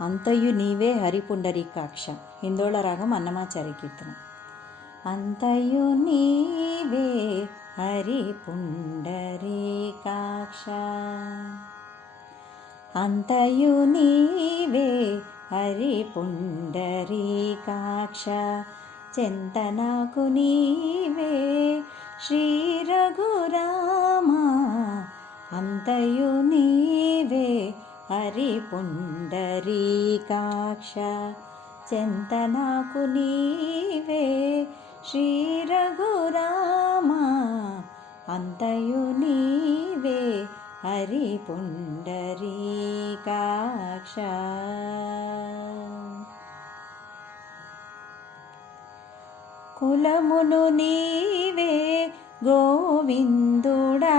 అంతయు నీవే హరిపుండరీకాక్ష. హిందోళ రాగం అన్నమాచారి కీర్తనం. అంతయు నీవే హరిపుండరీకాక్ష. అంతయు నీవే హరిపుండరీకాక్ష. చింతనకు నీవే శ్రీ రఘురామ అంతయు నీవే హరి పుండరీకాక్ష చింతనకు నీవే శ్రీ రఘురామ అంతయు నీవే హరి పుండరీకాక్ష కులమును నీవే గోవిందుడా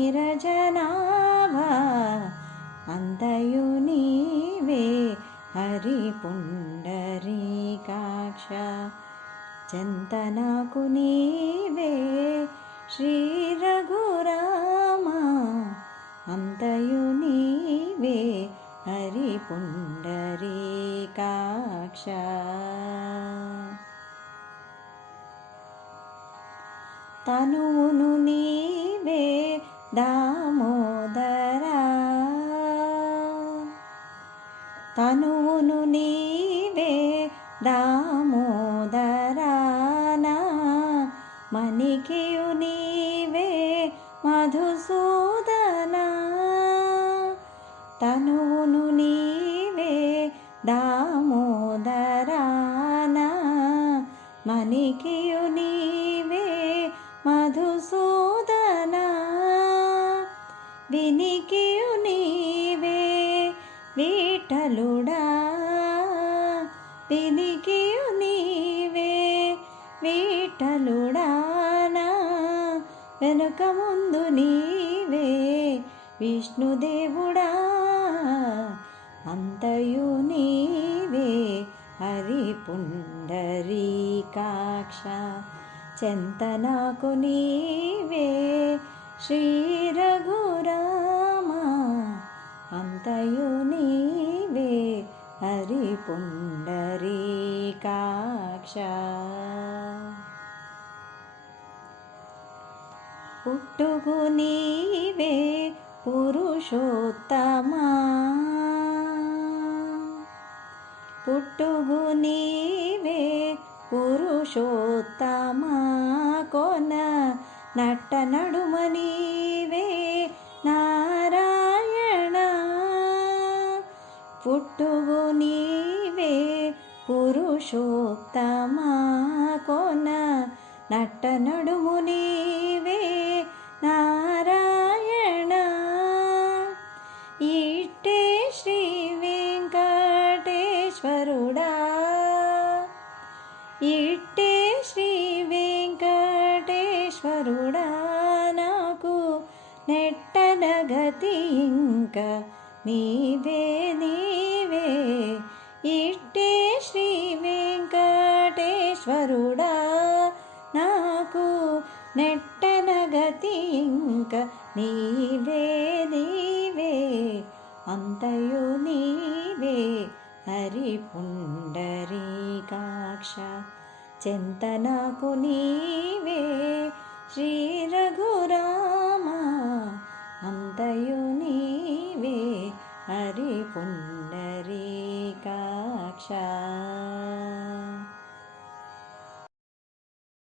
నీరజనాభా అంతయు నీవే హరి పుండరీకాక్ష చింతనకు నీవే శ్రీ రఘురామ అంతయు నీవే హరి పుండరీకాక్ష తనువును నీవే దామోదరా. తనువును నీవే దామోదరానా. మణికియు నీవే మధుసూదనా. తనువును నీవే దామోదరానా. మణికియు నీవే మధుసూ వినికియు నీవే వీటలుడా? వినికియు నీవే వీటలుడానా? వెనుక ముందు నీవే విష్ణుదేవుడా అంతయు నీవే హరిపుండరీకాక్ష చెంతనాకు నీవే श्रीरघुरामा अन्तयो नीवे हरिपुण्डरीकाक्ष। पुट्टुगु नीवे पुरुषोत्तमा। पुट्टुगुनीवे पुरुषोत्तमा। को न నట్ట నడుమ నీవే నారాయణ. పుట్టువు నీవే పురుషోత్తమా కొన. నట్ట నడుము నీవే నారాయణ వెంకటేశ్వరుడా నాకు నెట్టన గతి ఇంక నీవే నీవే. ఇట్టే శ్రీ వెంకటేశ్వరుడా నాకు నెట్టన గతి ఇంక నీవే నీవే. అంతయు నీవే హరి పుండరీకాక్ష చింతనకు నీవే श्रीरघुरामा अन्तयो